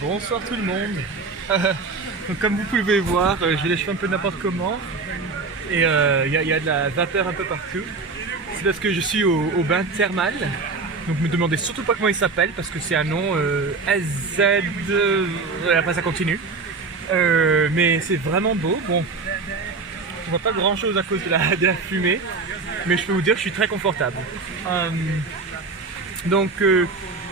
Bonsoir tout le monde. Donc comme vous pouvez voir, j'ai les cheveux un peu n'importe comment et y a de la vapeur un peu partout. C'est parce que je suis au bain thermal. Donc me demandez surtout pas comment il s'appelle parce que c'est un nom SZ, après ça continue. Mais c'est vraiment beau. Bon, on voit pas grand chose à cause de la fumée, mais je peux vous dire que je suis très confortable. Donc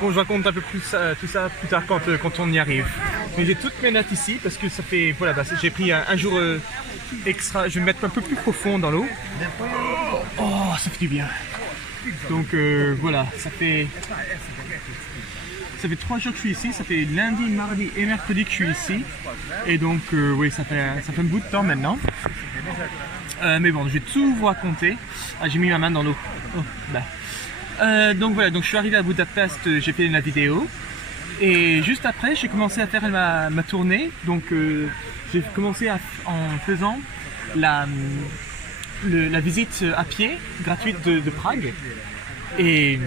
bon, je raconte un peu plus tout ça plus tard quand on y arrive. Mais j'ai toutes mes notes ici parce que ça fait, voilà, j'ai pris un jour extra. Je vais me mettre un peu plus profond dans l'eau. Oh, ça fait du bien. Donc voilà, ça fait 3 jours que je suis ici. Ça fait lundi, mardi et mercredi que je suis ici. Et donc oui, ça fait un bout de temps maintenant. Mais bon, je vais tout vous raconter. Ah, j'ai mis ma main dans l'eau. Oh, bah. Donc voilà, donc je suis arrivé à Budapest, j'ai fait la vidéo et juste après j'ai commencé à faire ma tournée. Donc j'ai commencé en faisant la visite à pied gratuite de Prague. Et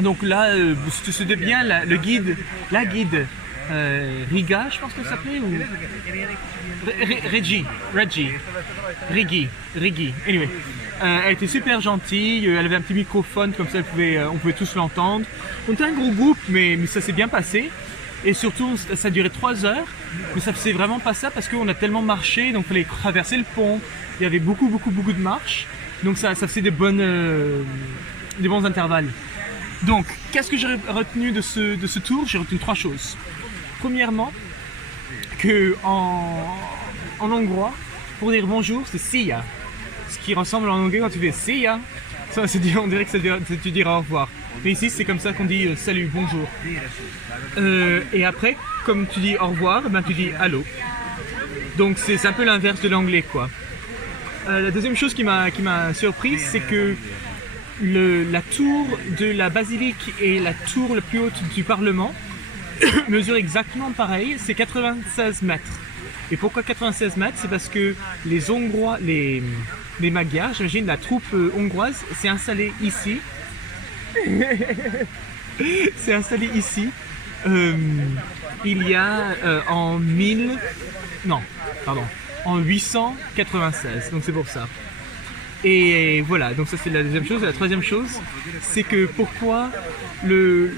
donc là, c'était bien la guide Riga, je pense que ça s'appelait, ou Rigi, anyway. Elle était super gentille, elle avait un petit microphone, comme ça on pouvait tous l'entendre. On était un gros groupe, mais ça s'est bien passé. Et surtout, ça a duré 3 heures, mais ça faisait vraiment pas ça parce qu'on a tellement marché, donc il fallait traverser le pont. Il y avait beaucoup de marches, donc ça faisait des bons intervalles. Donc, qu'est-ce que j'ai retenu de ce tour? J'ai retenu 3 choses. Premièrement, que en hongrois, pour dire bonjour, c'est Szia. Ce qui ressemble en anglais quand tu fais Szia. Ça, on dirait que tu diras au revoir. Mais ici, c'est comme ça qu'on dit salut, bonjour. Et après, comme tu dis au revoir, ben, tu dis allô. Donc c'est un peu l'inverse de l'anglais, quoi. La deuxième chose qui m'a surprise, c'est que la tour de la basilique et la tour la plus haute du Parlement mesurent exactement pareil, c'est 96 mètres. Et pourquoi 96 mètres? C'est parce que les Hongrois, les Magyars, j'imagine la troupe hongroise, s'est installée ici. C'est installé ici. Il y a en 896, donc c'est pour ça. Et voilà, donc ça c'est la deuxième chose. Et la troisième chose, c'est que pourquoi le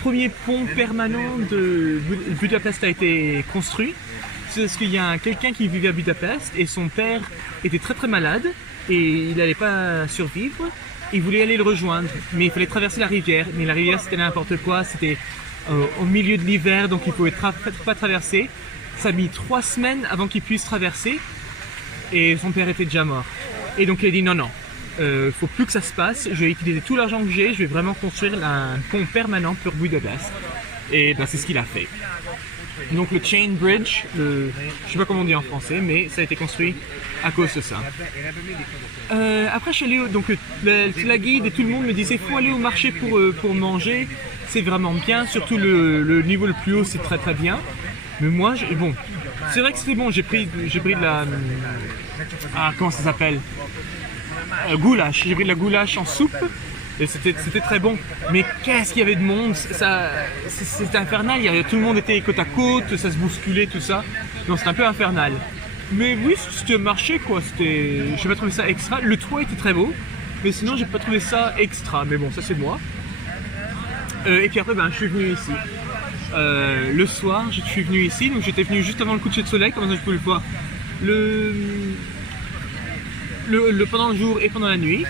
premier pont permanent de Budapest a été construit. C'est parce qu'il y a quelqu'un qui vivait à Budapest et son père était très malade et il n'allait pas survivre. Il voulait aller le rejoindre, mais il fallait traverser la rivière. Mais la rivière c'était n'importe quoi, c'était au milieu de l'hiver, donc il ne pouvait pas traverser. Ça a mis 3 semaines avant qu'il puisse traverser et son père était déjà mort. Et donc il a dit non, faut plus que ça se passe, je vais utiliser tout l'argent que j'ai, je vais vraiment construire un pont permanent pour Budapest. Et ben, c'est ce qu'il a fait. Donc le Chain Bridge, je sais pas comment on dit en français, mais ça a été construit à cause de ça. Après je suis allé, donc la guide et tout le monde me disait faut aller au marché pour manger, c'est vraiment bien, surtout le niveau le plus haut c'est très bien. Mais moi, bon, c'est vrai que c'était bon, j'ai pris de la... comment ça s'appelle, goulash, j'ai pris de la goulash en soupe. Et c'était très bon, mais qu'est-ce qu'il y avait de monde, c'était infernal, tout le monde était côte à côte, ça se bousculait, tout ça, donc c'était un peu infernal. Mais oui, c'était un marché quoi, j'ai pas trouvé ça extra, le toit était très beau, mais sinon j'ai pas trouvé ça extra, mais bon, ça c'est moi. Et puis après, ben, je suis venu ici. Le soir, je suis venu ici, donc j'étais venu juste avant le coucher de soleil, comme ça je pouvais le voir pendant le jour et pendant la nuit.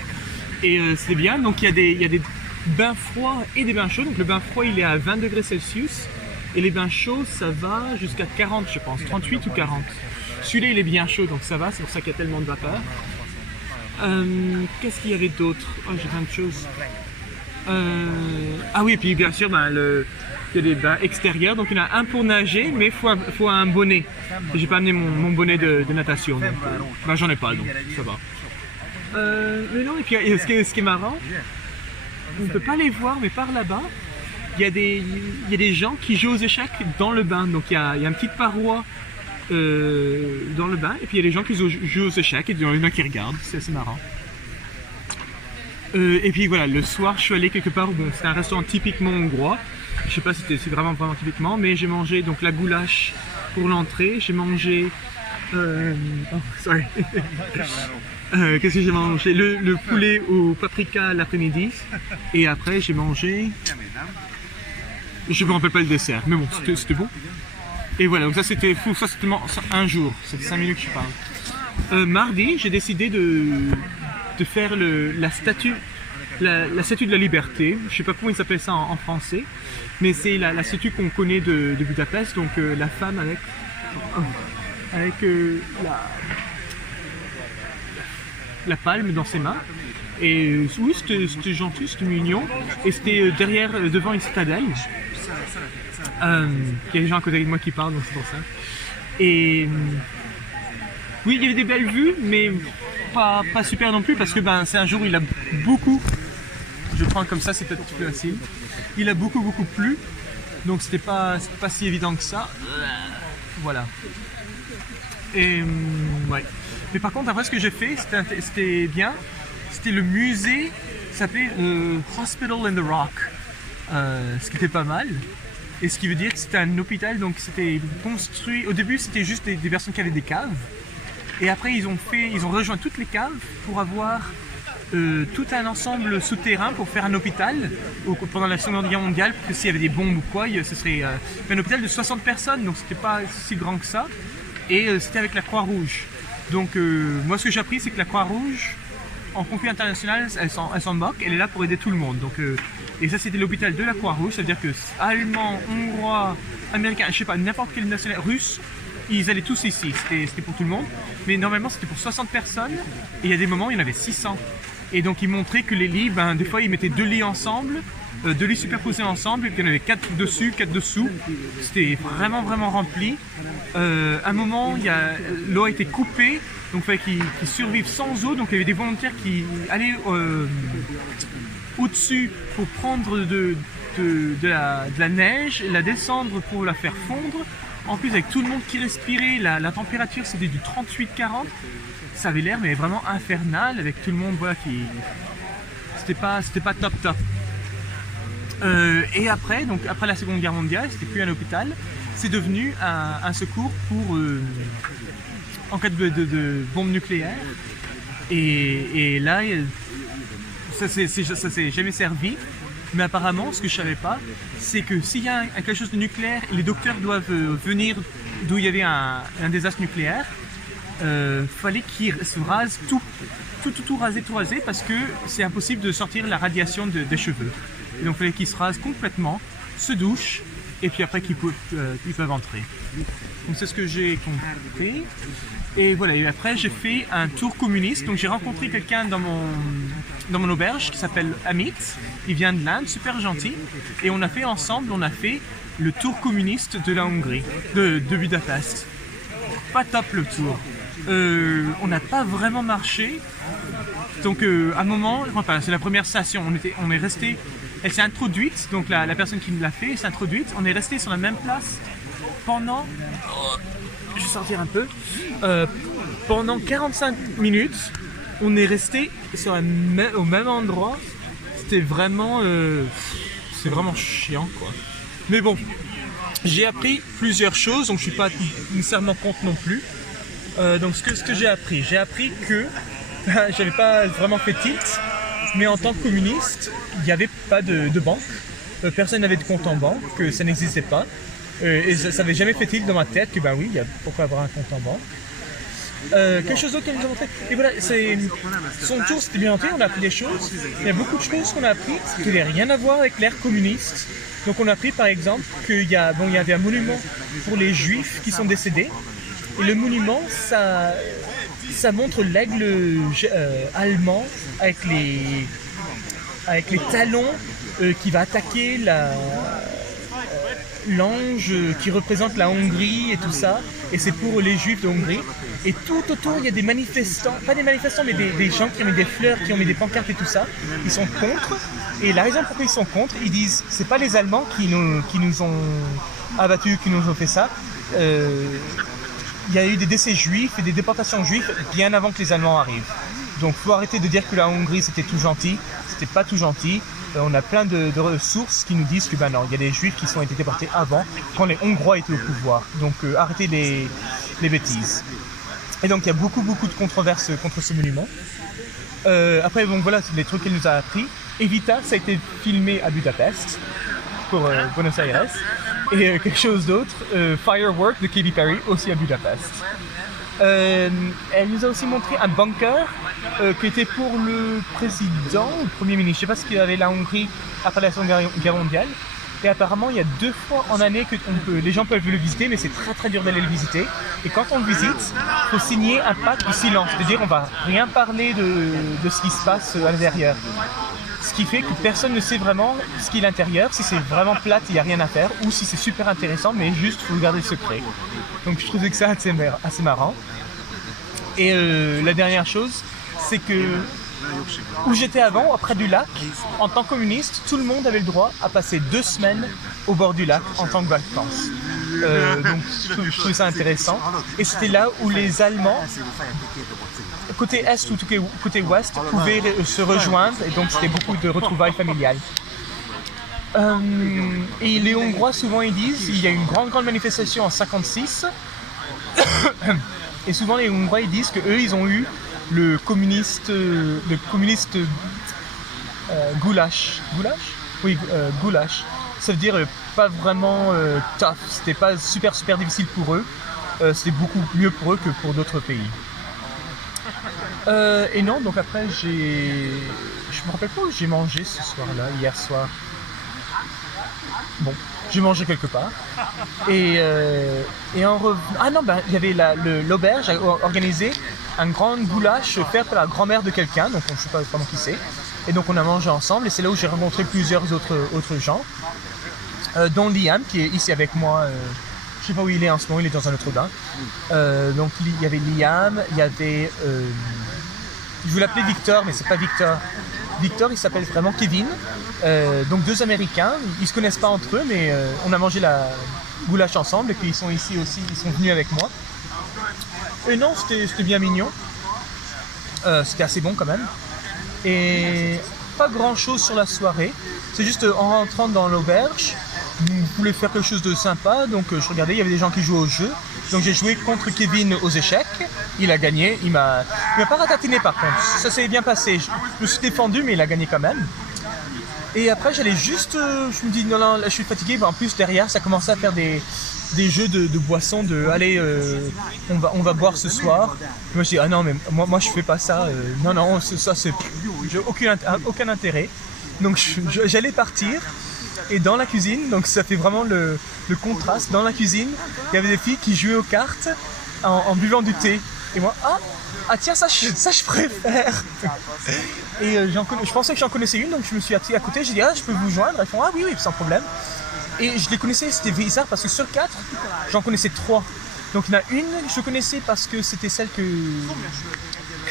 Et c'est bien, donc il y a des bains froids et des bains chauds. Donc le bain froid il est à 20 degrés Celsius et les bains chauds ça va jusqu'à 40 je pense, 38 ou 40. Celui-là il est bien chaud donc ça va, c'est pour ça qu'il y a tellement de vapeur. Qu'est-ce qu'il y avait d'autre? Oh, j'ai plein de choses. Ah oui, et puis bien sûr ben, il y a des bains extérieurs, donc il y en a un pour nager mais il faut un bonnet. J'ai pas amené mon bonnet de natation, donc ben, j'en ai pas donc ça va. Mais non, et puis ce qui est marrant, on ne peut pas les voir, mais par là-bas, il y a des gens qui jouent aux échecs dans le bain. Donc il y a une petite paroi dans le bain, et puis il y a des gens qui jouent aux échecs, et il y en a qui regardent, c'est assez marrant. Et puis voilà, le soir, je suis allé quelque part, bon, c'est un restaurant typiquement hongrois, Je sais pas si c'est vraiment typiquement, mais j'ai mangé donc la goulash pour l'entrée. J'ai mangé... qu'est-ce que j'ai mangé? Le poulet au paprika l'après-midi. Et après, j'ai mangé... Je me rappelle pas le dessert, mais bon, c'était bon. Et voilà, donc ça c'était fou, ça c'était un jour, c'est 5 minutes que je parle. Mardi, j'ai décidé de faire la statue de la liberté. Je sais pas comment ils appellent ça en français, mais c'est la statue qu'on connaît de Budapest, donc la femme avec la palme dans ses mains. Et oui, c'était gentil, c'était mignon. Et c'était devant une citadelle. Il y a des gens à côté de moi qui parlent, donc c'est pour ça. Et oui, il y avait des belles vues, mais pas super non plus, parce que c'est un jour où il a beaucoup, je prends comme ça, c'est peut-être un petit peu facile, il a beaucoup plu, donc c'était pas si évident que ça. Voilà. Et ouais. Mais par contre, après ce que j'ai fait, c'était bien, c'était le musée, ça s'appelait Hospital in the Rock, ce qui était pas mal. Et ce qui veut dire que c'était un hôpital, donc c'était construit. Au début, c'était juste des personnes qui avaient des caves. Et après, ils ont rejoint toutes les caves pour avoir tout un ensemble souterrain pour faire un hôpital pendant la Seconde Guerre mondiale. Parce que s'il y avait des bombes ou quoi, ce serait un hôpital de 60 personnes, donc c'était pas si grand que ça. Et c'était avec la Croix-Rouge. Donc, moi, ce que j'ai appris, c'est que la Croix-Rouge, en conflit international, elle s'en moque. Elle est là pour aider tout le monde. Donc, et ça, c'était l'hôpital de la Croix-Rouge, c'est-à-dire que Allemands, Hongrois, Américains, je sais pas, n'importe quelle nationalité, Russes, ils allaient tous ici, c'était pour tout le monde. Mais normalement, c'était pour 60 personnes, et il y a des moments, il y en avait 600. Et donc, ils montraient que les lits, des fois, ils mettaient 2 lits ensemble, 2 lits superposés ensemble, et puis il y en avait 4 dessus, 4 dessous. C'était vraiment rempli. À un moment, l'eau a été coupée, donc il fallait qu'ils survivent sans eau, donc il y avait des volontaires qui allaient... au-dessus pour prendre de la neige, la descendre pour la faire fondre. En plus, avec tout le monde qui respirait, la température c'était du 38-40. Ça avait l'air mais vraiment infernal, avec tout le monde qui... C'était pas top. Et après la Seconde Guerre mondiale, c'était plus un hôpital, c'est devenu un secours pour en cas de bombe nucléaire. Et là, ça s'est jamais servi, mais apparemment, ce que je savais pas, c'est que s'il y a quelque chose de nucléaire, les docteurs doivent venir d'où il y avait un désastre nucléaire. Fallait qu'ils se rasent tout raser, parce que c'est impossible de sortir la radiation des cheveux. Et donc, il fallait qu'ils se rasent complètement, se douchent, et puis après qu'ils peuvent entrer. Donc c'est ce que j'ai compris. Et voilà, et après j'ai fait un tour communiste. Donc j'ai rencontré quelqu'un dans mon auberge qui s'appelle Amit. Il vient de l'Inde, super gentil. Et on a fait le tour communiste de la Hongrie, de Budapest. Pas top le tour. On n'a pas vraiment marché. Donc à un moment, enfin, c'est la première station, on est resté. Elle s'est introduite, donc la personne qui me l'a fait s'est introduite. On est resté sur la même place pendant... Je vais sortir un peu. Pendant 45 minutes, on est resté au même endroit. C'était vraiment... c'est vraiment chiant, quoi. Mais bon, j'ai appris plusieurs choses, donc je suis pas nécessairement contre non plus. Donc ce que j'ai appris que j'avais pas vraiment fait tilt, mais en tant que communiste, il n'y avait pas de banque. Personne n'avait de compte en banque, que ça n'existait pas. Et ça n'avait jamais fait tilt dans ma tête que oui, pourquoi avoir un compte en banque. Quelque chose d'autre qu'on nous a montré. Et voilà, son tour c'était bien monté, on a appris des choses. Il y a beaucoup de choses qu'on a appris qui n'avaient rien à voir avec l'ère communiste. Donc on a appris par exemple qu'il y avait un monument pour les juifs qui sont décédés. Et le monument, ça montre l'aigle allemand avec les talons qui va attaquer l'ange qui représente la Hongrie et tout ça. Et c'est pour les juifs de Hongrie. Et tout autour, il y a des manifestants, pas des manifestants, mais des gens qui ont mis des fleurs, qui ont mis des pancartes et tout ça. Ils sont contre. Et la raison pourquoi ils sont contre, ils disent, c'est pas les Allemands qui nous ont abattus, qui nous ont fait ça. Il y a eu des décès juifs et des déportations juifs bien avant que les Allemands arrivent. Donc il faut arrêter de dire que la Hongrie c'était tout gentil, c'était pas tout gentil. on a plein de sources qui nous disent que non, il y a des juifs qui ont été déportés avant, quand les Hongrois étaient au pouvoir. Donc arrêtez les bêtises. Et donc il y a beaucoup de controverses contre ce monument. Après, bon voilà, c'est les trucs qu'elle nous a appris. Evita, ça a été filmé à Budapest, pour Buenos Aires. Et quelque chose d'autre, Firework de Katy Perry, aussi à Budapest. Elle nous a aussi montré un bunker qui était pour le président, ou le premier ministre, je ne sais pas ce qu'il y avait la Hongrie après la Seconde Guerre mondiale. Et apparemment, il y a 2 fois en année que les gens peuvent le visiter, mais c'est très dur d'aller le visiter. Et quand on le visite, il faut signer un pacte de silence, c'est-à-dire on ne va rien parler de ce qui se passe à l'intérieur. Ce qui fait que personne ne sait vraiment ce qu'il y a à l'intérieur, si c'est vraiment plate, il n'y a rien à faire, ou si c'est super intéressant, mais juste il faut garder le secret. Donc je trouvais que c'est assez marrant. Et la dernière chose, c'est que où j'étais avant, près du lac, en tant que communiste, tout le monde avait le droit à passer 2 semaines au bord du lac en tant que vacances. Donc je trouvais ça intéressant. Et c'était là où les Allemands, côté Est ou côté Ouest, pouvaient se rejoindre, et donc c'était beaucoup de retrouvailles familiales. Et les Hongrois, souvent ils disent, il y a eu une grande manifestation en 1956, et souvent les Hongrois ils disent qu'eux ils ont eu le communiste goulash. Goulash ? Oui, goulash. Ça veut dire pas vraiment tough, c'était pas super difficile pour eux, c'était beaucoup mieux pour eux que pour d'autres pays. Et non, donc après je me rappelle pas où j'ai mangé ce soir-là, hier soir. Bon, j'ai mangé quelque part. Et en revenant... Ah non, il y avait l'auberge a organisé un grand goulash fait par la grand-mère de quelqu'un, donc on ne sait pas vraiment qui c'est. Et donc on a mangé ensemble, et c'est là où j'ai rencontré plusieurs autres gens, dont Liam, qui est ici avec moi. Je ne sais pas où il est en ce moment, il est dans un autre bain. Donc il y avait Liam, il y avait... je voulais l'appeler Victor, mais c'est pas Victor. Victor, il s'appelle vraiment Kevin. Donc 2 Américains, ils se connaissent pas entre eux, mais on a mangé la goulash ensemble, et puis ils sont ici aussi, ils sont venus avec moi. Et non, c'était bien mignon. C'était assez bon quand même. Et pas grand chose sur la soirée. C'est juste en rentrant dans l'auberge, je voulais faire quelque chose de sympa, donc je regardais, il y avait des gens qui jouaient au jeu. Donc j'ai joué contre Kevin aux échecs, il a gagné, il m'a pas ratatiné par contre, ça s'est bien passé, je me suis défendu mais il a gagné quand même. Et après j'allais juste, je me dis non là je suis fatigué, en plus derrière ça commençait à faire des jeux de boissons, allez on va boire ce soir. Et moi je dis ah non mais moi je fais pas ça, non ça c'est, j'ai aucun intérêt. Donc j'allais partir. Et dans la cuisine, donc ça fait vraiment le contraste, dans la cuisine, il y avait des filles qui jouaient aux cartes en buvant du thé. Et moi, ah tiens, ça je préfère. Et je pensais que j'en connaissais une, donc je me suis assis à côté, j'ai dit, je peux vous joindre. Elles font, ah oui, sans problème. Et je les connaissais, c'était bizarre parce que sur 4, j'en connaissais 3. Donc il y en a une, je connaissais parce que c'était celle que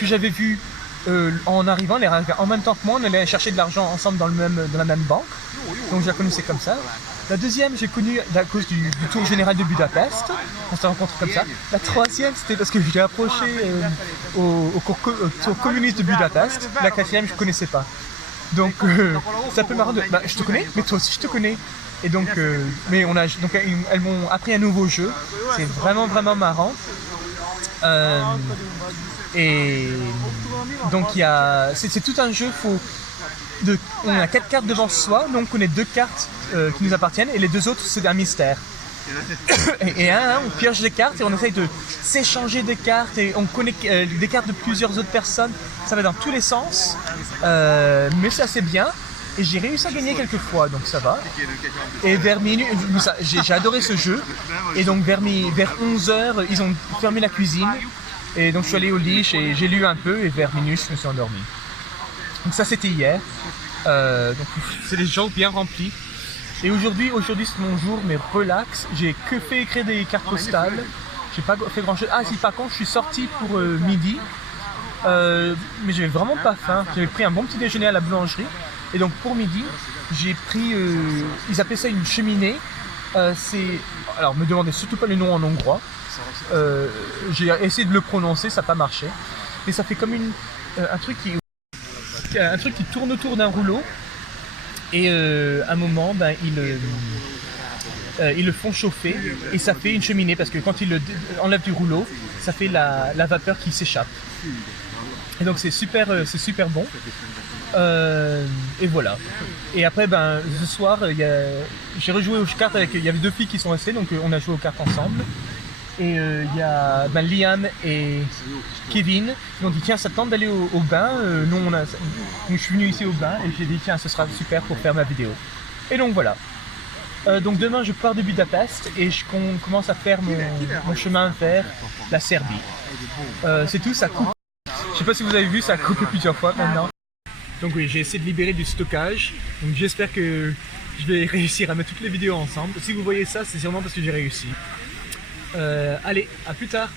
j'avais vue en arrivant, elle arrivait en même temps que moi, on allait chercher de l'argent ensemble dans la même banque. Donc je la connaissais comme ça. La deuxième, j'ai connue à cause du tour général de Budapest. On s'est rencontrés comme ça. La troisième, c'était parce que je l'ai approché au communiste de Budapest. La quatrième, je ne connaissais pas. Donc c'est un peu marrant de... je te connais, mais toi aussi je te connais. Et donc, elles m'ont appris un nouveau jeu. C'est vraiment marrant. Et donc c'est tout un jeu. On a 4 cartes devant soi, donc on a 2 cartes qui nous appartiennent et les 2 autres c'est un mystère. Et on pioche des cartes et on essaye de s'échanger des cartes et on connaît des cartes de plusieurs autres personnes. Ça va dans tous les sens, mais c'est assez bien. Et j'ai réussi à gagner quelques fois, donc ça va. Et vers minuit, j'ai adoré ce jeu. Et donc vers 11h, ils ont fermé la cuisine. Et donc je suis allé au lit, j'ai lu un peu et vers minuit, je me suis endormi. Donc ça c'était hier. Donc c'est des jours bien remplis. Et aujourd'hui c'est mon jour, mais relax. J'ai que fait écrire des cartes postales. J'ai pas fait grand chose. Ah si, par contre je suis sorti pour midi. Mais j'avais vraiment pas faim. J'avais pris un bon petit déjeuner à la boulangerie. Et donc pour midi, j'ai pris, ils appelaient ça une cheminée. Alors me demandez surtout pas le nom en hongrois. J'ai essayé de le prononcer, ça n'a pas marché. Mais ça fait comme un truc qui tourne autour d'un rouleau. Et à un moment, ben, ils le font chauffer et ça fait une cheminée parce que quand ils le enlèvent du rouleau, ça fait la vapeur qui s'échappe. Et donc c'est super bon. Et voilà. Et après, ben, ce soir, j'ai rejoué aux cartes avec. Il y avait 2 filles qui sont restées, donc on a joué aux cartes ensemble. Et il y a ben, Liam et Kevin qui m'ont dit tiens, ça te tente d'aller au bain. Nous, donc, je suis venu ici au bain et j'ai dit tiens, ce sera super pour faire ma vidéo. Et donc voilà. Donc demain, je pars de Budapest et je commence à faire mon chemin vers la Serbie. C'est tout, ça coupe. Je sais pas si vous avez vu, ça a coupé plusieurs fois maintenant. Donc oui, j'ai essayé de libérer du stockage. Donc j'espère que je vais réussir à mettre toutes les vidéos ensemble. Si vous voyez ça, c'est sûrement parce que j'ai réussi. Allez, à plus tard.